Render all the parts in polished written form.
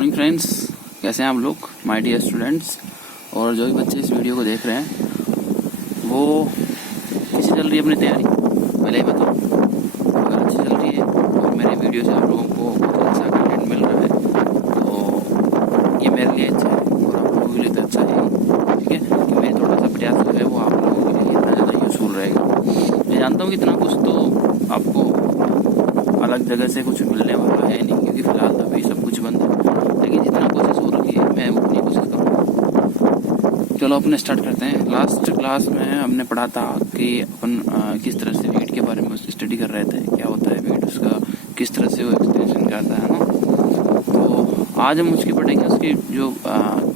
Morning friends, कैसे हैं आप लोग माय डियर स्टूडेंट्स। और जो भी बच्चे इस वीडियो को देख रहे हैं वो कैसी चल रही है अपनी तैयारी, पहले ही बताओ। अगर अच्छी चल रही है और मेरे वीडियो से आप लोगों को बहुत अच्छा कंटेंट मिल रहा है तो ये मेरे लिए अच्छा है और आप लोगों के लिए तो अच्छा है, ठीक है। कि मेरी थोड़ा सा प्रयास जो है वो आप लोगों के लिए इतना ज़्यादा यूजफुल रहेगा। मैं जानता हूँ कि इतना कुछ तो आपको अलग जगह से कुछ मिलने वाला है नहीं, क्योंकि फिलहाल तो अभी सब कुछ बंद है, लेकिन जितना कोशिश हो रही है मैं उतनी कोशिश करूँगा। चलो अपने स्टार्ट करते हैं। लास्ट क्लास में हमने पढ़ा था कि अपन किस तरह से वीट के बारे में स्टडी कर रहे थे, क्या होता है वीट, उसका किस तरह से वो एक्सटेंशन करता है ना। तो आज हम उसकी पढ़ेंगे, उसकी जो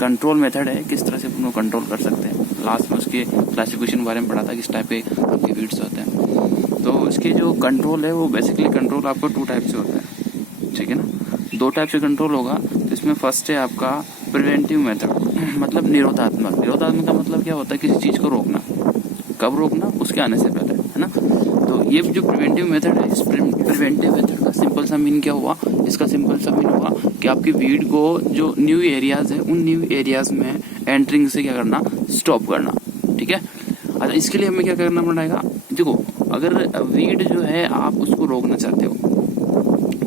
कंट्रोल मेथड है, किस तरह से अपन को कंट्रोल कर सकते हैं। लास्ट में उसके क्लासिफिकेशन के बारे में पढ़ा था, किस टाइप के आपके वीट्स होते हैं। तो इसके जो कंट्रोल है वो बेसिकली कंट्रोल आपको 2 टाइप से होता है, ठीक है ना। 2 टाइप से कंट्रोल होगा। तो इसमें फर्स्ट है आपका प्रिवेंटिव मेथड, मतलब निरोधात्मक। निरोधात्मक का मतलब क्या होता है, किसी चीज को रोकना। कब रोकना? उसके आने से पहले, है ना। तो ये जो प्रिवेंटिव मेथड है, इस प्रिवेंटिव मेथड का सिंपल सा मीन क्या हुआ, इसका सिंपल सा मीन हुआ कि आपकी वीड को जो न्यू एरियाज है उन न्यू एरियाज में एंट्रिंग से क्या करना, स्टॉप करना, ठीक है। अच्छा, इसके लिए हमें क्या करना पड़ेगा, देखो अगर वीड जो है आप उसको रोकना चाहते हो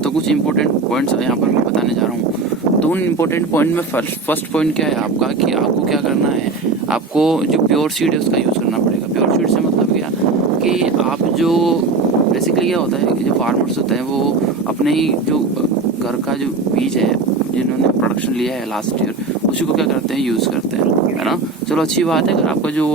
तो कुछ इंपॉर्टेंट पॉइंट्स यहाँ पर मैं बताने जा रहा हूँ। तो उन इंपॉर्टेंट पॉइंट में फर्स्ट पॉइंट क्या है आपका, कि आपको क्या करना है, आपको जो प्योर सीड है उसका यूज करना पड़ेगा। प्योर सीड से मतलब क्या कि आप जो बेसिकली क्या होता है कि जो फार्मर्स होते हैं वो अपने ही जो घर का जो बीज है जिन्होंने प्रोडक्शन लिया है लास्ट ईयर, उसी को क्या करते हैं, यूज करते हैं, है ना। चलो अच्छी बात है, अगर आपका जो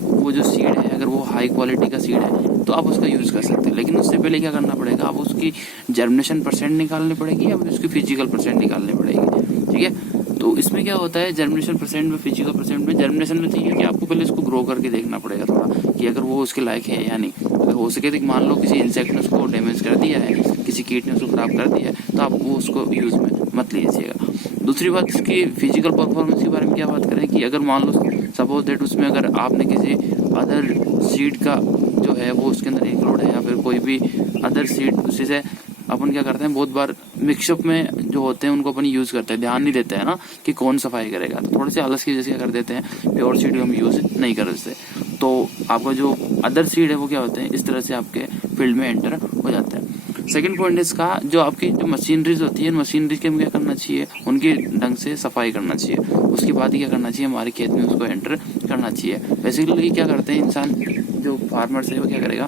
वो जो सीड है अगर वो हाई क्वालिटी का सीड है तो आप उसका यूज कर सकते हैं। लेकिन उससे पहले क्या करना पड़ेगा, आप उसकी जर्मिनेशन परसेंट निकालनी पड़ेगी या उसकी फिजिकल परसेंट निकालनी पड़ेगी, ठीक है। तो इसमें क्या होता है, जर्मिनेशन परसेंट में, फिजिकल परसेंट में, जर्मिनेशन में चाहिए कि आपको पहले इसको ग्रो करके देखना पड़ेगा थोड़ा, कि अगर वो उसके लायक है या नहीं। अगर हो सके तो मान लो किसी इंसेक्ट ने उसको डैमेज कर दिया है, किसी कीट ने उसको खराब कर दिया है, तो आप वो उसको यूज में मत लीजिएगा। दूसरी बात, इसकी फिजिकल परफॉर्मेंस के बारे में क्या बात करें, कि अगर मान लो सपोज दैट उसमें अगर आपने किसी अदर सीड का जो है वो उसके अंदर इंक्लूड है या फिर कोई भी अदर सीड, उसी से अपन क्या करते हैं, बहुत बार मिक्सअप में जो होते हैं उनको अपन यूज करते हैं, ध्यान नहीं देते हैं ना कि कौन सफाई करेगा। तो थोड़े से आलस की वजह से क्या कर देते हैं, प्योर सीड को हम यूज नहीं कर सकते। तो आपका जो अदर सीड है वो क्या होते हैं, इस तरह से आपके फील्ड में एंटर हो जाते हैं। सेकंड पॉइंट इसका, जो आपकी जो मशीनरीज होती है, मशीनरी के क्या करना चाहिए, उनकी ढंग से सफाई करना चाहिए। उसके बाद ही क्या करना चाहिए, हमारे खेत में उसको एंटर करना चाहिए। बेसिकली क्या करते हैं इंसान, जो फार्मर्स है वो क्या करेगा,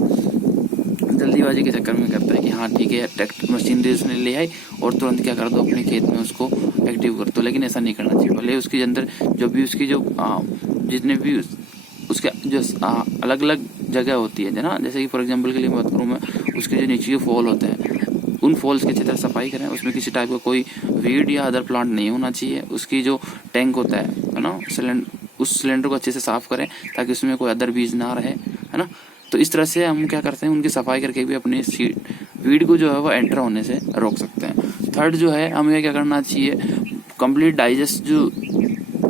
जल्दीबाजी के चक्कर में करता है कि हाँ ठीक है ट्रैक्टर मशीनरी उसने ले आई और तुरंत क्या कर दो, अपने खेत में उसको एक्टिव कर दो। लेकिन ऐसा नहीं करना चाहिए। भले उसके अंदर जो भी उसकी जो जितने भी उसके जो अलग अलग जगह होती है ना, जैसे कि फॉर एग्जांपल के लिए बात करूँ मैं, उसके जो नीचे फॉल होते हैं उन फॉल्स की अच्छी तरह सफाई करें। उसमें किसी टाइप का कोई वीड या अदर प्लांट नहीं होना चाहिए। उसकी जो टैंक होता है ना, उस सिलेंडर को अच्छे से साफ करें ताकि उसमें कोई अदर बीज ना रहे, है ना। तो इस तरह से हम क्या करते हैं, उनकी सफाई करके भी अपने वीड को जो है वो एंटर होने से रोक सकते हैं। थर्ड जो है, हमें क्या करना चाहिए, कंप्लीट डाइजेस्ट जो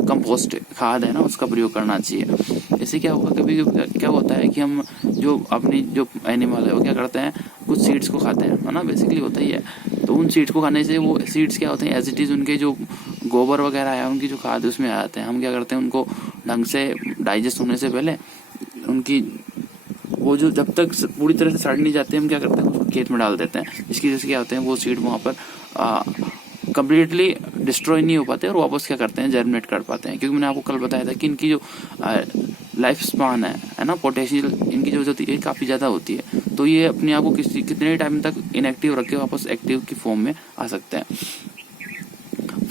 कंपोस्ट खाद है ना उसका प्रयोग करना चाहिए। इससे क्या होगा, कभी क्या होता है कि हम जो अपनी जो एनिमल है वो क्या करते हैं, कुछ सीड्स को खाते हैं, है ना, बेसिकली होता ही है। तो उन सीड्स को खाने से वो सीड्स क्या होते हैं, एज इट इज उनके जो गोबर वगैरह है, उनकी जो खाद उसमें आ जाते हैं। हम क्या करते हैं, उनको ढंग से डाइजेस्ट होने से पहले उनकी वो जो जब तक पूरी तरह से सड़ नहीं जाते, हम क्या करते हैं, उसको खेत में डाल देते हैं। इसकी वजह से क्या होते हैं, वो सीड वहाँ पर कम्प्लीटली डिस्ट्रॉय नहीं हो पाते और वापस क्या करते हैं, जर्मिनेट कर पाते हैं। क्योंकि मैंने आपको कल बताया था कि इनकी जो लाइफ स्पान है ना, पोटेंशियल इनकी जो होती है काफ़ी ज़्यादा होती है। तो ये अपने आप को कितने टाइम तक इनएक्टिव रख के वापस एक्टिव की फॉर्म में आ सकते हैं।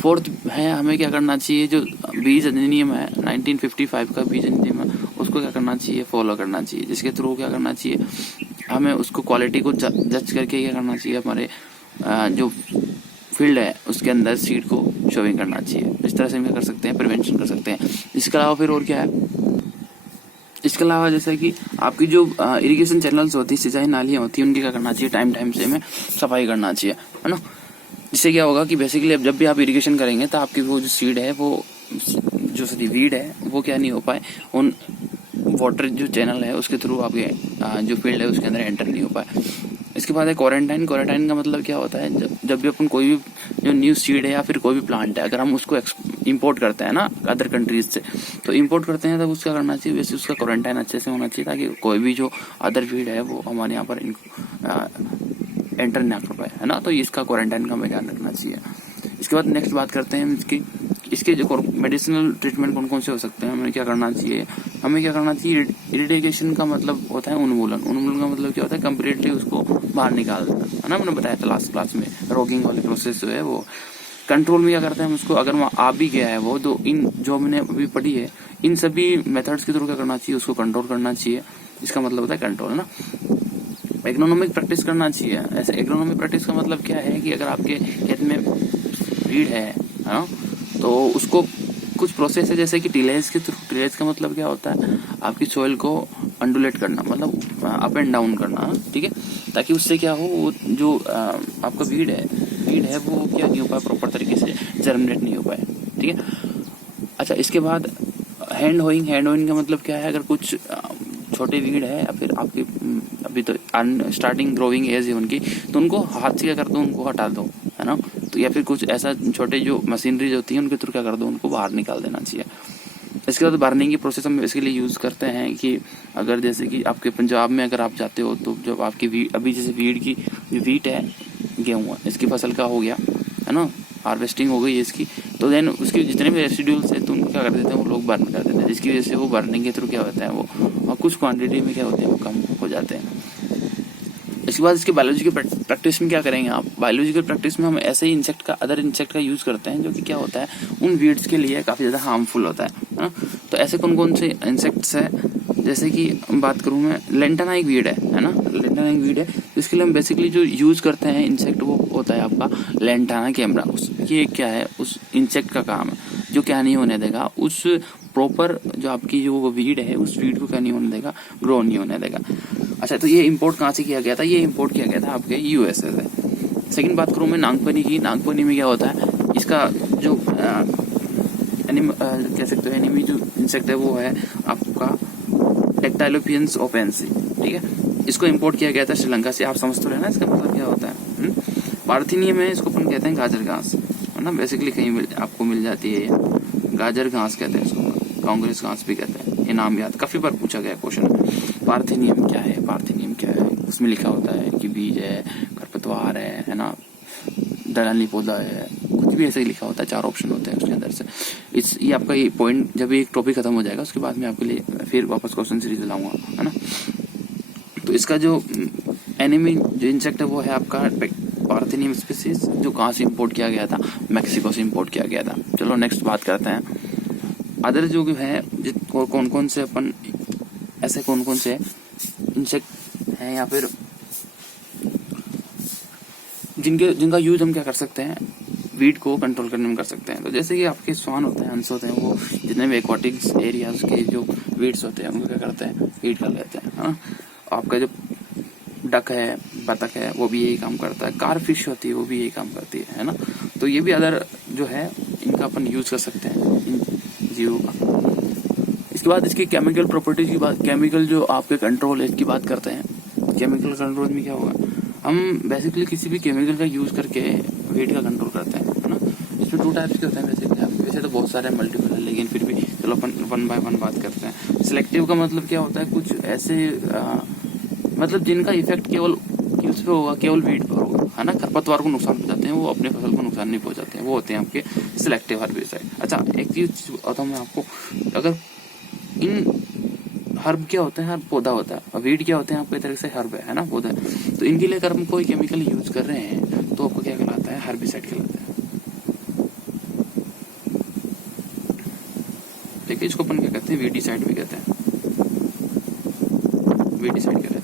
फोर्थ है, हमें क्या करना चाहिए, जो बीज अधिनियम है 1955 का बीज अधिनियम है, उसको क्या करना चाहिए, फॉलो करना चाहिए। जिसके थ्रू क्या करना चाहिए, हमें उसको क्वालिटी को जज करके क्या करना चाहिए, हमारे जो फील्ड है उसके अंदर सीड को शोविंग करना चाहिए। इस तरह से हम क्या कर सकते हैं, प्रिवेंशन कर सकते हैं। इसके अलावा फिर और क्या है, इसके अलावा जैसे कि आपकी जो इरिगेशन चैनल्स होती है, सिंचाई नालियाँ होती है, उनकी क्या करना चाहिए, टाइम टाइम से हमें सफाई करना चाहिए, है ना। इससे क्या होगा कि बेसिकली जब भी आप इरिगेशन करेंगे तो आपकी वो जो सीड है, वो जो वीड है वो क्या नहीं हो पाए, उन वाटर जो चैनल है उसके थ्रू आपके जो फील्ड है उसके अंदर एंटर नहीं हो पाए। इसके बाद है क्वारंटाइन। क्वारंटाइन का मतलब क्या होता है, जब भी अपन कोई भी जो न्यू सीड है या फिर कोई भी प्लांट है, अगर हम उसको इंपोर्ट करते हैं ना अदर कंट्रीज से, तो इंपोर्ट करते हैं तब उसका करना चाहिए वैसे उसका क्वारंटाइन अच्छे से होना चाहिए, ताकि कोई भी जो अदर फीड है वो हमारे यहाँ पर एंटर ना कर पाए, है ना। तो इसका क्वारंटाइन का हमें ध्यान रखना चाहिए। इसके बाद नेक्स्ट बात करते हैं इसके जो मेडिसिनल ट्रीटमेंट कौन कौन से हो सकते हैं, हमें क्या करना चाहिए। हमें क्या करना चाहिए, इरिडिकेशन का मतलब होता है उन्मूलन। उन्मूलन का मतलब क्या होता है, कम्प्लीटली उसको बाहर निकाल देना, है ना। मैंने बताया था लास्ट क्लास में, रॉगिंग वाली प्रोसेस जो है वो। कंट्रोल में क्या करते हैं हम उसको, अगर वहाँ आ भी गया है वो, तो इन जो मैंने अभी पढ़ी है इन सभी मेथड्स के थ्रू क्या करना चाहिए, उसको कंट्रोल करना चाहिए। इसका मतलब होता है कंट्रोल, है ना। एग्रोनॉमिक प्रैक्टिस करना चाहिए। ऐसे एग्रोनॉमिक प्रैक्टिस का मतलब क्या है कि अगर आपके खेत में वीड है ना, तो उसको कुछ प्रोसेस है जैसे कि टिलेज के थ्रू। टिलेज का मतलब क्या होता है, आपकी सॉइल को अंडुलेट करना, मतलब अप एंड डाउन करना, ठीक है, ताकि उससे क्या हो, वो जो आपका वीड है वो क्या नहीं हो पाए, प्रॉपर तरीके से जर्मिनेट नहीं हो पाए, ठीक है। अच्छा, इसके बाद हैंड होइंग। हैंड होइंग का मतलब क्या है, अगर कुछ छोटे वीड है या फिर आपकी अभी तो स्टार्टिंग ग्रोइंग एज है उनकी, तो उनको हाथ से क्या कर दो, उनको हटा दो, है ना। तो या फिर कुछ ऐसा छोटे जो मशीनरीज होती है उनके थ्रू क्या कर दो, उनको बाहर निकाल देना चाहिए। इसके बाद बर्निंग की प्रोसेस हम इसके लिए यूज करते हैं कि अगर जैसे कि आपके पंजाब में अगर आप जाते हो, तो जब आपकी अभी जैसे वीट की जो वीट है, गेहूँ इसकी फसल का हो गया, है ना, हार्वेस्टिंग हो गई है इसकी, तो देन उसके जितने भी रेसिड्यूल्स है तो उनको क्या कर देते हैं, वो लोग बर्न कर देते हैं, जिसकी वजह से वो बर्निंग के थ्रू क्या होता है, वो कुछ क्वांटिटी में क्या होते हैं, वो कम हो जाते हैं। इसके बाद इसके बायोलॉजिकल प्रैक्टिस में क्या करेंगे आप, बायोलॉजिकल प्रैक्टिस में हम ऐसे ही अदर इंसेक्ट का यूज करते हैं जो कि क्या होता है, उन वीड्स के लिए काफी ज्यादा हार्मफुल होता है ना। तो ऐसे कौन कौन से इंसेक्ट्स है, जैसे कि बात करूं मैं, लेंटाना एक वीड है ना, लेंटाना एक वीड है, जिसके लिए हम बेसिकली जो यूज करते हैं इंसेक्ट, वो होता है आपका लेंटाना कैमरा। ये क्या है, उस इंसेक्ट का काम है जो क्या नहीं होने देगा, उस प्रॉपर जो आपकी जो वीड है उस वीड को क्या नहीं होने देगा, ग्रो नहीं होने देगा। अच्छा, तो ये इंपोर्ट कहाँ से किया गया था, ये इंपोर्ट किया गया था आपके यूएसए से। सेकंड बात करूं मैं नागपनी की। नागपनी में क्या होता है, इसका जो कह सकते हो एनिमी जो इंसेक्ट है वो है आपका टेक्टाइलोपियंस ओपेंसी, ठीक है। इसको इंपोर्ट किया गया था श्रीलंका से। आप समझ तो रहे ना इसका मतलब क्या होता है। पार्थेनियम है, इसको अपन कहते हैं गाजर घास, है ना। बेसिकली कहीं आपको मिल जाती है, गाजर घास कहते हैं इसको, कांग्रेस घास भी कहते हैं। ये नाम याद, काफी बार पूछा गया क्वेश्चन। पार्थेनियम क्या है, पार्थेनियम क्या है, उसमें लिखा होता है कि बीज है, खरपतवार है ना, दलहनी पौधा है, कुछ भी ऐसे ही लिखा होता है। 4 ऑप्शन होते हैं उसके अंदर से। ये आपका ये पॉइंट, जब एक टॉपिक खत्म हो जाएगा उसके बाद में आपके लिए फिर वापस क्वेश्चन सीरीज लाऊंगा, है ना। तो इसका जो एनिमी जो इंसेक्ट है वो है आपका पार्थेनियम स्पीसीज, जो कहाँ से इंपोर्ट किया गया था, मैक्सिको से इंपोर्ट किया गया था। चलो नेक्स्ट बात करते हैं अदर जो है, कौन कौन से अपन ऐसे कौन कौन से इंसेक्ट हैं या फिर जिनका यूज हम क्या कर सकते हैं, वीड को कंट्रोल करने में कर सकते हैं। तो जैसे कि आपके स्वान होते हैं, हंस होते हैं, वो जितने भी एक्वाटिक्स एरियाज के जो वीड्स होते हैं उनको क्या करते हैं, फीड कर लेते हैं, हाँ। आपका जो डक है, बतख है, वो भी यही काम करता है। कारफिश होती है वो भी यही काम करती है ना। तो ये भी अदर जो है इनका अपन यूज कर सकते हैं, इन जीवों का। इसके बाद इसकी केमिकल प्रॉपर्टीज की बात, केमिकल जो आपके कंट्रोल है इसकी बात करते हैं। केमिकल कंट्रोल में क्या होगा, हम बेसिकली किसी भी केमिकल का यूज करके वेट का कंट्रोल करते हैं, है ना। इसमें 2 टाइप्स के होते हैं बेसिकली, वैसे तो बहुत सारे मल्टीपल है, लेकिन फिर भी चलो अपन 1 बाय 1 बात करते हैं। सिलेक्टिव का मतलब क्या होता है, कुछ ऐसे मतलब जिनका इफेक्ट केवल उस पे होगा, केवल वीट पर होगा, है ना। खरपतवार को नुकसान पहुंचाते हैं, वो अपने फसल को नुकसान नहीं पहुंचाते हैं, वो होते हैं आपके सिलेक्टिव हर्बिसाइड। अच्छा, एक चीज बताऊं मैं आपको, अगर इन हर्ब क्या होते हैं, हर्ब पौधा होता है, और वीड क्या होते हैं आपको एक तरह से हर्ब है ना, पौधा है। तो इनके लिए अगर हम कोई केमिकल यूज कर रहे हैं तो आपको क्या कहलाता है, हर्बिसाइड कहलाता है, ठीक है। इसको अपन क्या कहते हैं, वीडीसाइड भी कहते हैं, वीडीसाइड कहते हैं।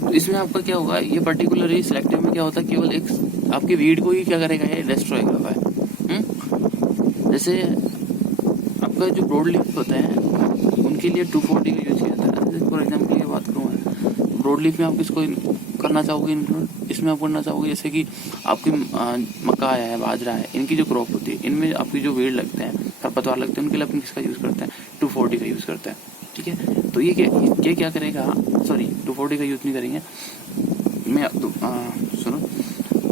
तो इसमें आपका क्या होगा, ये पर्टिकुलरली सिलेक्टिव में क्या होता है, केवल एक आपके वीड को ही क्या करेगा, ये डिस्ट्रॉय कर रहा है। जैसे आपका जो ब्रॉड लीफ होते हैं उनके लिए 2,4-D का यूज किया जाता है। फॉर एग्जाम्पल ये बात करूँ मैं, ब्रॉड लीफ में आप किसको करना चाहोगे इंक्लूड, इसमें आप करना चाहोगे जैसे कि आपकी मक्का है, बाजरा है, इनकी जो क्रॉप होती है, इनमें आपकी जो वेड़ लगते हैं, खरपतवार लगते हैं, उनके लिए अपन किसका यूज करते हैं, 2,4-D का यूज करते हैं, ठीक है। तो ये क्या करेगा, सॉरी 2,4-D का यूज नहीं करेंगे, मैं सुनो,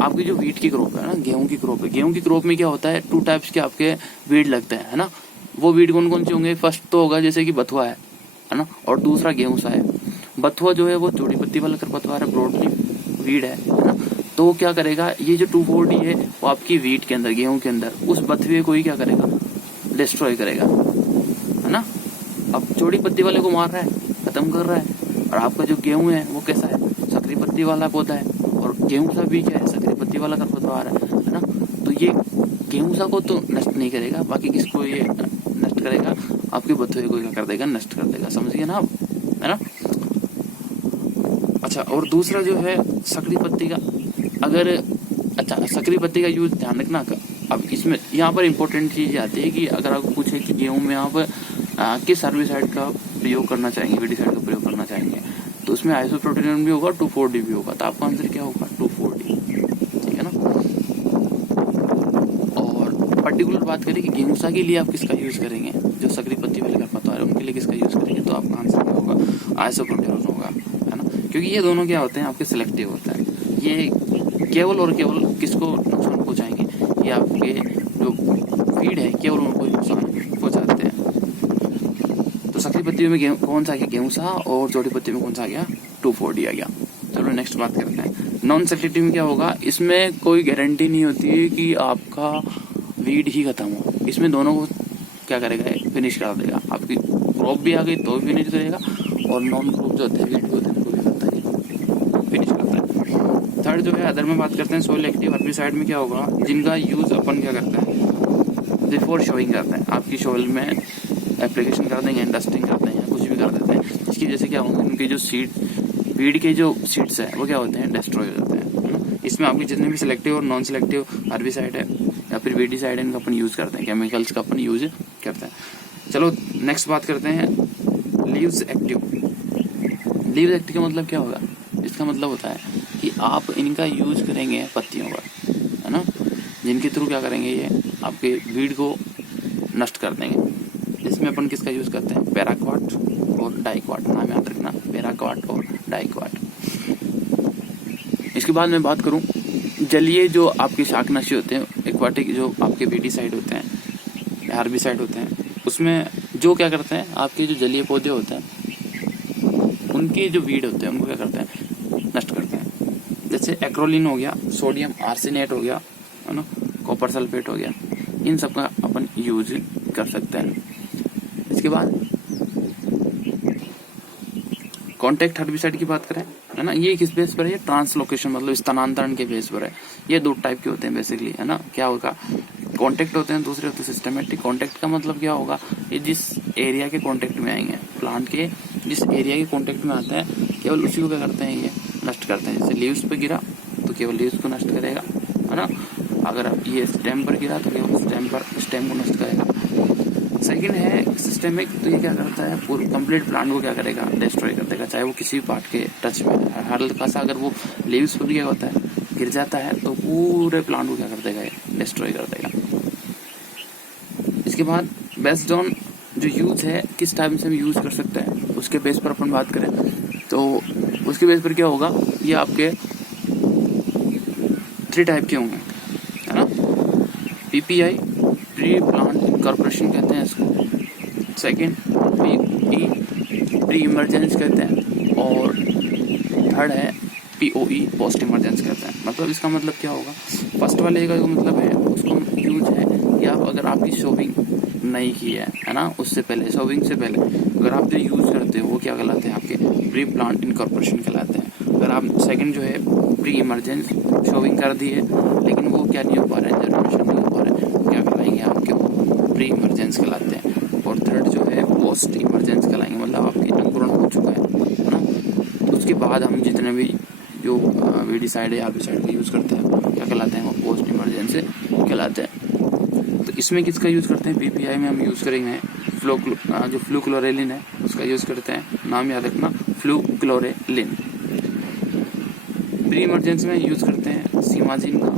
आपकी जो वीट की क्रॉप है ना, गेहूं की क्रॉप है, गेहूं की क्रॉप में क्या होता है, 2 टाइप्स के आपके वीड लगते हैं, है ना। वो वीड कौन कौन से होंगे? फर्स्ट तो होगा जैसे कि बथुआ है ना, और दूसरा गेहूं सा है। बथुआ जो है वो जोड़ी पत्ती वाला खरपतवार है, ब्रॉडली वीड है ना। तो वो क्या करेगा, ये जो 2,4-D है वो आपकी वीट के अंदर, गेहूं के अंदर उस बथुए को ही क्या करेगा, डिस्ट्रॉय करेगा, है ना। अब जोड़ी पत्ती वाले को मार रहा है, खत्म कर रहा है। और आपका जो गेहूं है वो कैसा है, सकरी पत्ती वाला पौधा है, और गेहूं सा भी क्या है, सकरी पत्ती वाला खरपतवार है ना। तो ये गेहूं सा को तो नष्ट नहीं करेगा, बाकी किसको ये नष्ट करेगा, आपके बथुए को क्या कर देगा, नष्ट कर देगा, समझिए ना आप, है ना। अच्छा, और दूसरा जो है सकरी पत्ती का, अगर अच्छा सकरी पत्ती का यूज ध्यान रखना। अब इसमें यहाँ पर इम्पोर्टेंट चीज आती है कि अगर आपको पूछे कि गेहूं में आप किस हर्बिसाइड का प्रयोग करना चाहेंगे, वीडिसाइड का प्रयोग करना चाहेंगे, तो उसमें आइसोप्रोटेनोन भी होगा, 2,4-D भी होगा, तो आपका आंसर क्या होगा, 2,4-D, ठीक है ना। और पर्टिकुलर बात करें कि गेहूंसा के लिए आप किसका यूज करेंगे, जो सकरी पत्ती वाले खरपतवार है उनके लिए किसका यूज करेंगे, तो आपका आंसर क्या होगा, आइसोप्रोटेनोन होगा, है ना। क्योंकि ये दोनों क्या होते हैं, आपके सिलेक्टिव होते हैं। ये केवल और केवल किसको नुकसान पहुंचाएंगे, ये आपके जो फीड है केवल उनको नुकसान पहुंचाते हैं। तो सकरी पत्ती में कौन सा आ गया, गेहूं सा, और जोड़ी पत्ती में कौन सा आ गया, 2,4-D आ गया। चलो नेक्स्ट बात करते हैं। नॉन सेलेक्टिव में क्या होगा, इसमें कोई गारंटी नहीं होती है कि आपका वीड ही खत्म हो, इसमें दोनों को क्या करेगा, फिनिश कर देगा। आपकी क्रॉप भी आ गई तो भी फिनिश करेगा, और नॉन क्रॉप जो होते हैं, वीड होते हैं, उनको भी करता है, फिनिश करता है। थर्ड जो है अदर में बात करते हैं, सोइल एक्टिव हर्बिसाइड में क्या होगा, जिनका यूज अपन क्या करते हैं, बिफोर शोइंग करते हैं, आपकी सोइल में एप्लीकेशन कर देंगे, डस्टिंग कर देंगे, कुछ भी कर देते हैं, इसकी वजह से क्या होंगे, उनके जो सीड, वीड के जो सीड्स है वो क्या होते हैं, डिस्ट्रॉय हो जाते हैं, है ना। इसमें आपके जितने भी सिलेक्टिव और नॉन सिलेक्टिव हर्बिसाइड है या फिर वीडिसाइड है, इनका अपन यूज करते हैं, केमिकल्स का अपन यूज करते हैं। चलो नेक्स्ट बात करते हैं, लीव्स एक्टिव। लीव्स एक्टिव का मतलब क्या होगा, इसका मतलब होता है कि आप इनका यूज करेंगे पत्तियों पर, है ना, जिनके थ्रू क्या करेंगे, ये आपके वीड को नष्ट कर देंगे। जिसमें अपन किसका यूज करते हैं, पैराक्वाट और डाइक्वाट, नाम याद रखना, पैराक्वाट और डाइक्वाट। इसके बाद मैं बात करूं, जलीय जो आपके शाकनाशी होते हैं, एक्वाटिक जो आपके वीडिसाइड होते हैं, हर्बिसाइड होते हैं, उसमें जो क्या करते हैं, आपके जो जलीय पौधे होते हैं उनके जो वीड होते हैं उनको क्या करते हैं, नष्ट करते हैं। जैसे एक्रोलिन हो गया, सोडियम आर्सेनेट हो गया, है ना, कॉपर सल्फेट हो गया, इन सब का अपन यूज कर सकते हैं। इसके बाद कॉन्टेक्ट हर्बिसाइड की बात करें, है ना, ये किस बेस पर है, ट्रांसलोकेशन मतलब स्थानांतरण के बेस पर है। ये 2 टाइप के होते हैं बेसिकली, है ना। क्या होगा, कॉन्टेक्ट होते हैं, दूसरे होते हैं सिस्टमेटिक। कॉन्टेक्ट का मतलब क्या होगा, ये जिस एरिया के कॉन्टेक्ट में आएंगे, प्लांट के जिस एरिया के कॉन्टेक्ट में आता है, केवल उसी को क्या करते हैं, ये नष्ट करते हैं। जैसे लीव्स पे गिरा तो केवल लीव्स को नष्ट करेगा, है ना। अगर ये स्टेम पर गिरा तो केवल स्टेम को नष्ट करेगा। सेकंड है सिस्टेमिक, तो ये क्या करता है, पूरे कंप्लीट प्लांट को क्या करेगा, डिस्ट्रॉय कर देगा, चाहे वो किसी भी पार्ट के टच में है। हल्का सा अगर वो लीव्स पर क्या होता है, गिर जाता है, तो पूरे प्लांट को क्या कर देगा, डिस्ट्रॉय कर देगा। इसके बाद बेस्ड ऑन जो यूज है, किस टाइम से हम यूज कर सकते हैं, उसके बेस पर अपन बात करें तो उसके बेस पर क्या होगा, ये आपके 3 टाइप के होंगे, है ना। PPI, प्री प्लांट इनकॉर्पोरेशन कहते हैं इसको। सेकंड PE, प्री इमरजेंस कहते हैं। और थर्ड है POE, पोस्ट इमरजेंस कहते हैं। मतलब इसका मतलब क्या होगा, फर्स्ट वाले का जो मतलब है उसको यूज है कि आप अगर आपकी शॉपिंग नहीं की है ना, उससे पहले, शॉपिंग से पहले अगर आप जो यूज करते हो वो क्या कहलाते हैं, आपके प्री प्लांट इनकॉर्पोरेशन कहलाते हैं। अगर आप सेकंड जो है प्री इमरजेंस शॉपिंग कर दी है लेकिन वो क्या नहीं हो पा रहा है, जनरेशन नहीं हो पा रहा है, क्या कहलाएंगे आपके, वो प्री इमरजेंस कहलाते हैं। और थर्ड जो है पोस्ट इमरजेंस कहलाएंगे, मतलब आपके अंकुरण हो चुका है ना, उसके बाद हम जितने भी जो वीडिसाइड या हर्बिसाइड का यूज करते हैं क्या कहलाते हैं, वो पोस्ट इमरजेंस कहलाते हैं। तो इसमें किसका यूज करते हैं, PPI में हम यूज करेंगे जो फ्लूक्लोरेलिन है उसका यूज करते हैं, नाम याद रखना, फ्लूक्लोरेलिन। प्री इमरजेंसी में यूज करते हैं सीमाजिन का,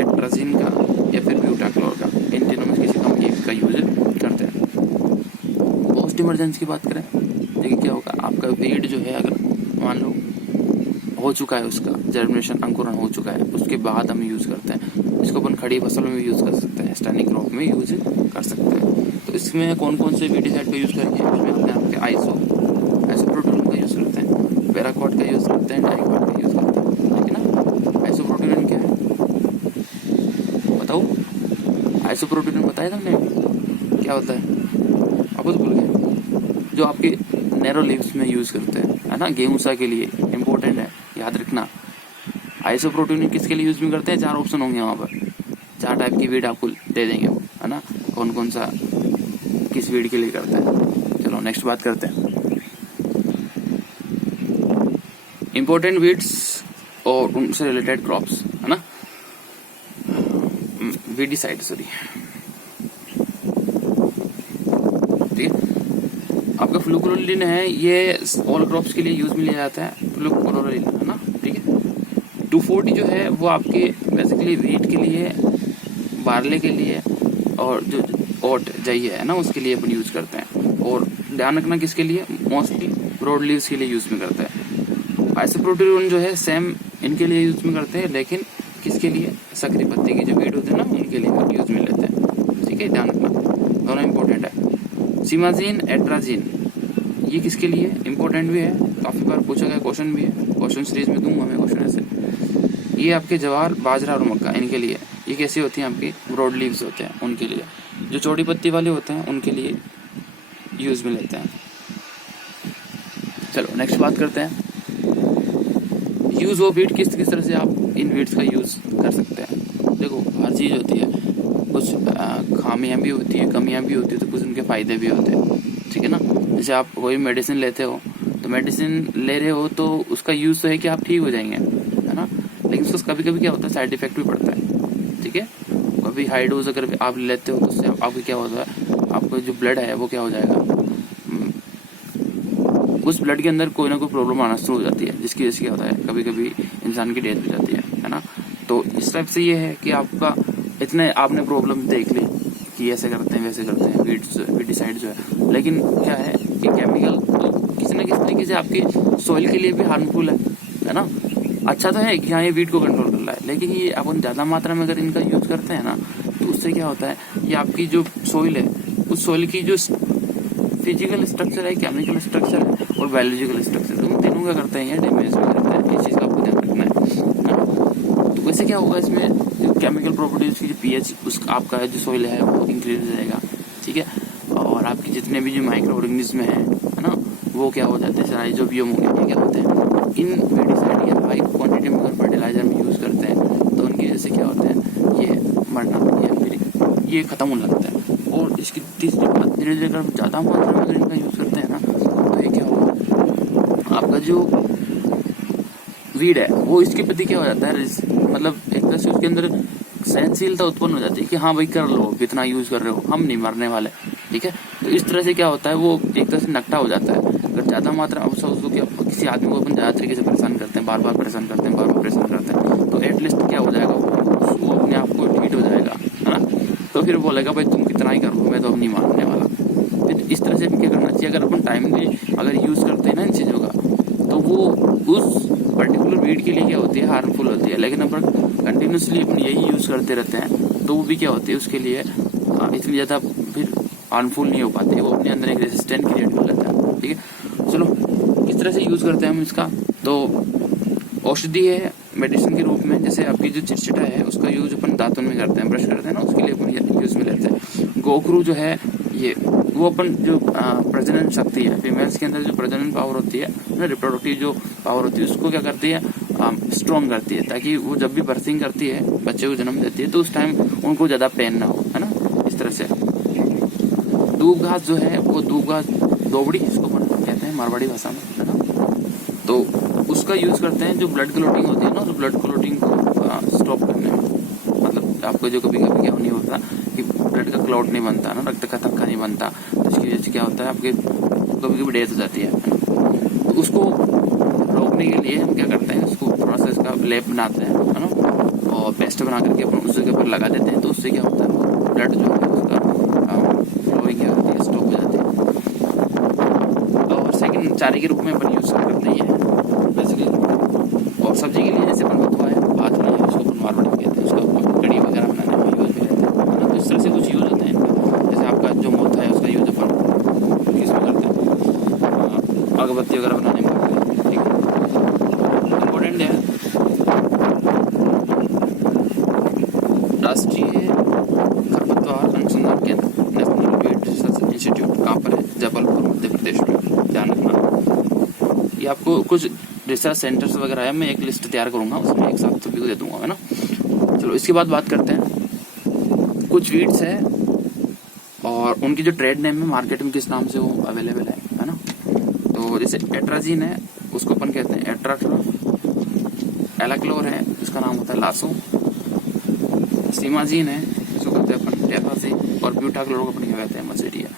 एट्राजिन का या फिर ब्यूटाक्लोर का, इन तीनों में किसी का एक का यूज करते हैं। पोस्ट इमरजेंसी की बात करें, देखिए क्या होगा, आपका वेट जो है, अगर मान लो हो चुका है, उसका जर्मिनेशन अंकुरण हो चुका है, उसके बाद हम यूज़ करते हैं। इसको अपन खड़ी फसलों में यूज़ कर सकते हैं, स्टैंडिंग क्रॉप में यूज़ कर सकते हैं। तो इसमें कौन कौन से वीडिसाइड का यूज़ करेंगे, इसमें अपने आपके आइसोप्रोटोलिन का यूज़ करते हैं, पैराक्वाट का यूज़ करते हैं, डाइक्वाट का यूज़ करते हैं, ठीक है ना। आइसोप्रोटोलिन क्या है बताओ, आइसोप्रोटोलिन बताया तुमने क्या होता है, आपको तो भूल गए। जो आपके नैरो लीव्स में यूज़ करते हैं, है ना, गेहूं के लिए इम्पोर्टेंट है, याद रखना। आइसोप्रोटोलिन किसके लिए यूज़ भी करते हैं, 4 ऑप्शन होंगे वहाँ पर, 4 टाइप की वीड आपको दे देंगे वो, है ना, कौन कौन सा किस वीड के लिए करता है। चलो नेक्स्ट बात करते हैं इम्पोर्टेंट वीड्स और उनसे रिलेटेड क्रॉप्स, है ना, वीडिसाइड सॉरी, ठीक है। आपका फ्लुक्लोलिन है, ये ऑल क्रॉप्स के लिए यूज में लिया जाता है, फ्लुक्लोलिन, है ना, ठीक है। 240 जो है वो आपके बेसिकली वीट के लिए, बारले के लिए, और जो ओट जाइए है ना उसके लिए अपन यूज करते हैं। और ध्यान रखना किसके लिए, मोस्टली ब्रॉड लीव्स के लिए यूज में करते हैं। आइसोप्रोटोलिन जो है सेम इनके लिए यूज में करते हैं, लेकिन किसके लिए, सकरी पत्ती की जो वीट होते हैं ना उनके लिए यूज में लेते हैं, ठीक है, ध्यान रखना, दोनों इंपॉर्टेंट है। सीमाजीन, एट्राजीन, ये किसके लिए इंपॉर्टेंट भी है, काफी बार पूछा गया क्वेश्चन भी है, क्वेश्चन सीरीज में दूंगा मैं क्वेश्चन ऐसे। ये आपके ज्वार, बाजरा और मक्का, इनके लिए, ये कैसी होती हैं आपकी, ब्रॉड लीव्स होते हैं उनके लिए। जो चौड़ी पत्ती वाले होते हैं उनके लिए यूज में लेते हैं। चलो नेक्स्ट बात करते हैं यूज ऑफ वीट, किस किस तरह से आप इन वीड्स का यूज कर सकते हैं। देखो हर चीज होती है, कुछ खामियां भी होती है, कमियां भी होती है, तो कुछ उनके फायदे भी होते हैं, ठीक है ना। जैसे आप कोई मेडिसिन लेते हो, तो मेडिसिन ले रहे हो तो उसका यूज तो है कि आप ठीक हो जाएंगे, है ना, लेकिन उसका कभी कभी क्या होता है, साइड इफेक्ट भी पड़ता है, ठीक है। कभी हाई डोज अगर आप लेते हो तो उससे आपको क्या होता है, आपको जो ब्लड है वो क्या हो जाएगा, उस ब्लड के अंदर कोई ना कोई प्रॉब्लम आना शुरू हो जाती है, जिसकी वजह से क्या होता है, कभी कभी इंसान की डेथ हो जाती है ना। तो इस टाइप से ये है कि आपका इतने आपने प्रॉब्लम देख ली कि ऐसे करते हैं वैसे करते हैं, वीडिसाइड जो है, लेकिन क्या है कि केमिकल तो किसी न किसी तरीके से आपकी सॉइल के लिए भी हार्मफुल है ना। अच्छा तो है कि हाँ ये वीट को कंट्रोल कर रहा है, लेकिन ये अपन ज्यादा मात्रा में अगर इनका यूज करते हैं ना, तो उससे क्या होता है, ये आपकी जो सॉइल है उस सॉइल की जो फिजिकल स्ट्रक्चर है, केमिकल स्ट्रक्चर है और बायोलॉजिकल स्ट्रक्चर, तो तीनों क्या करते हैं, ये डैमेज भी करते हैं। इस चीज का आपको ध्यान रखना है। तो वैसे क्या होगा, इसमें जो केमिकल प्रॉपर्टीज की जो पीएच उसका आपका जो सॉइल है वो इंक्रीज हो जाएगा, ठीक है। और आपके जितने भी जो माइक्रो ऑर्गेनिज्म है ना, वो क्या हो जाते हैं, राइजोबियम हो गया, क्या होते हैं, इन पेस्टिसाइड या हाई क्वांटिटी में अगर फर्टिलाइजर में यूज करते हैं तो उनकी वजह से क्या होता है, ये मरना या फिर ये खत्म होने लगता है। और इसकी तीसरी बात, धीरे धीरे अगर ज्यादा मात्रा में अगर इनका यूज करते हैं ना, तो ये क्या होगा, आपका जो वीड है वो इसके प्रति क्या हो जाता है, मतलब एक तरह से उसके अंदर सहनशीलता उत्पन्न हो जाती है कि हाँ भाई कर लो, कितना यूज कर रहे हो, हम नहीं मरने वाले, ठीक है। तो इस तरह से क्या होता है, वो एक तरह से नकटा हो जाता है। अगर ज्यादा मात्रा में किसी आदमी को अपन ज्यादा तरीके से परेशान करते हैं, बार बार परेशान करते हैं, बार बार परेशान करते हैं, तो एटलीस्ट क्या हो जाएगा, वो अपने आप को हीट हो जाएगा, है ना। तो फिर बोलेगा भाई तुम कितना ही करो, मैं तो अब नहीं मानने वाला। फिर इस तरह से क्या करना चाहिए, अगर अपन टाइमली अगर यूज करते हैं ना इन चीजों का, तो वो उस पर्टिकुलर वीड के लिए क्या होती है, हार्मफुल होती है। लेकिन अपन कंटिन्यूसली अपन यही यूज करते रहते हैं तो वो भी क्या होती है, उसके लिए इतनी ज्यादा फिर हार्मफुल नहीं हो पाती, वो अपने अंदर एक रेजिस्टेंट क्रिएट कर लेता है, ठीक है। चलो किस तरह से यूज करते हैं हम इसका, तो औषधि है मेडिसिन के रूप में। जैसे आपकी जो चिरचिटा है उसका यूज अपन दांतों में करते हैं, ब्रश करते हैं ना, उसके लिए अपन यूज में लेते हैं। गोखरू जो है ये वो अपन जो प्रजनन शक्ति है, फीमेल्स के अंदर जो प्रजनन पावर होती है ना, रिप्रोडक्टिव जो पावर होती है, उसको क्या करती है, स्ट्रॉन्ग करती है, ताकि वो जब भी बर्थिंग करती है, बच्चे को जन्म देती है, तो उस टाइम उनको ज्यादा पेन ना हो, है ना, इस तरह से। दूब घास जो है वो दूब घास दोबड़ी इसको कहते हैं मारवाड़ी भाषा में, है ना। तो उसका यूज करते हैं, जो ब्लड क्लोटिंग होती है ना, तो ब्लड क्लोटिंग को स्टॉप करने में, मतलब आपको जो कभी कभी क्या नहीं होता कि ब्लड का क्लॉट नहीं बनता ना, रक्त का थक्का नहीं बनता, तो इसकी वजह से क्या होता है, आपके कभी कभी डेथ हो जाती है ना। तो उसको रोकने के लिए हम क्या करते हैं, उसको थोड़ा सा इसका लेप बनाते हैं, है ना, और पेस्ट बना करके अपन उस जगह पर लगा देते हैं, तो उससे क्या होता है, ब्लड जो है उसका फ्लोइंग क्या होती है, स्टॉप हो जाती है। और सेकंड चारे के रूप में अपन यूज करते हैं बेसिकली और सब्जी के लिए जैसे अपन बथुआ है, भात नहीं है, उसको अपन मारवाड़ी में कहते हैं, उसका कड़ी वगैरह बनाने में यूज भी रहता है ना। तो इस तरह से कुछ यूज होते हैं इनका। जैसे आपका जो मोथा है उसका यूज अपन किसमें करते हैं, अगरबत्ती वगैरह बनाने में करते हैं, ठीक है। इम्पोर्टेंट है राष्ट्रीय खरपतवार अनुसंधान केंद्र, नेशनल वीड रिसर्च इंस्टीट्यूट कहाँ पर है, जबलपुर मध्य प्रदेश में, ध्यान रखना। ये आपको कुछ रिसर्च सेंटर्स वगैरह है, मैं एक लिस्ट तैयार करूंगा, उसमें एक साथ सभी को दे दूंगा, है ना। चलो इसके बाद बात करते हैं कुछ वीड्स है और उनकी जो ट्रेड नेम है मार्केट में किस नाम से वो अवेलेबल है ना। तो जैसे एट्राजीन है, उसको अपन कहते हैं एट्राट्रा। एलाक्लोर है, इसका नाम होता है लासो। सीमाजीन है, इसको कहते हैं अपन टेफाजीन। और ब्यूटाक्लोर को अपन क्या कहते हैं, मसेरिया।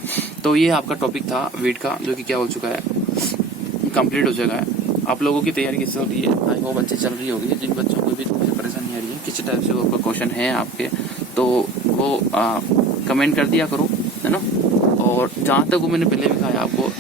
तो ये आपका टॉपिक था वीड का, जो कि क्या हो चुका है, कंप्लीट हो चुका है। आप लोगों की तैयारी कैसे हो रही है, आई होप अच्छी चल रही होगी। जिन बच्चों को भी परेशानी आ रही है, किसी टाइप से वो क्वेश्चन है आपके, तो वो कमेंट कर दिया करो, है ना। और जहाँ तक वो मैंने पहले भी कहा है आपको,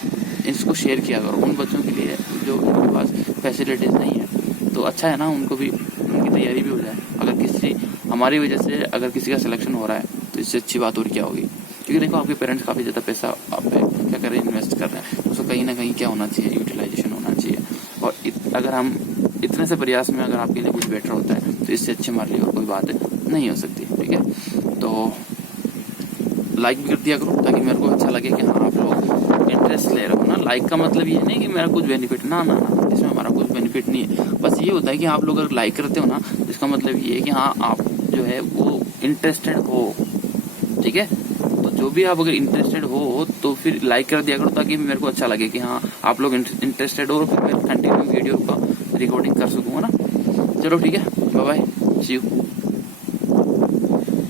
इसको शेयर किया करो उन बच्चों के लिए जो उनके पास फैसिलिटीज नहीं है। तो अच्छा है ना, उनको भी उनकी तैयारी भी हो जाए। अगर किसी हमारी वजह से अगर किसी का सिलेक्शन हो रहा है तो इससे अच्छी बात और क्या होगी। क्योंकि देखो आपके पेरेंट्स काफी ज्यादा पैसा आप पे क्या कर रहे हैं, इन्वेस्ट कर रहे हैं, तो उसको कहीं ना कहीं क्या होना चाहिए, यूटिलाइजेशन होना चाहिए। और अगर हम इतने से प्रयास में अगर आपके लिए कुछ बेटर होता है तो इससे अच्छे हमारे लिए और कोई बात नहीं हो सकती, ठीक है। तो लाइक भी कर दिया करो ताकि मेरे को अच्छा लगे कि हाँ आप लोग इंटरेस्ट ले रहे हो ना। लाइक का मतलब ये नहीं कि मेरा कुछ बेनिफिट, ना ना ना, इसमें हमारा कुछ बेनिफिट नहीं है। बस ये होता है कि आप लोग अगर लाइक करते हो ना, इसका मतलब ये है कि हाँ आप जो है वो इंटरेस्टेड हो, ठीक है। तो जो भी आप अगर इंटरेस्टेड हो तो फिर लाइक कर दिया करो ताकि मेरे को अच्छा लगे कि हाँ आप लोग इंटरेस्टेड हो, और फिर मैं कंटिन्यू वीडियो का रिकॉर्डिंग कर सकूंगा ना। चलो ठीक है, बाय बाय, सी यू।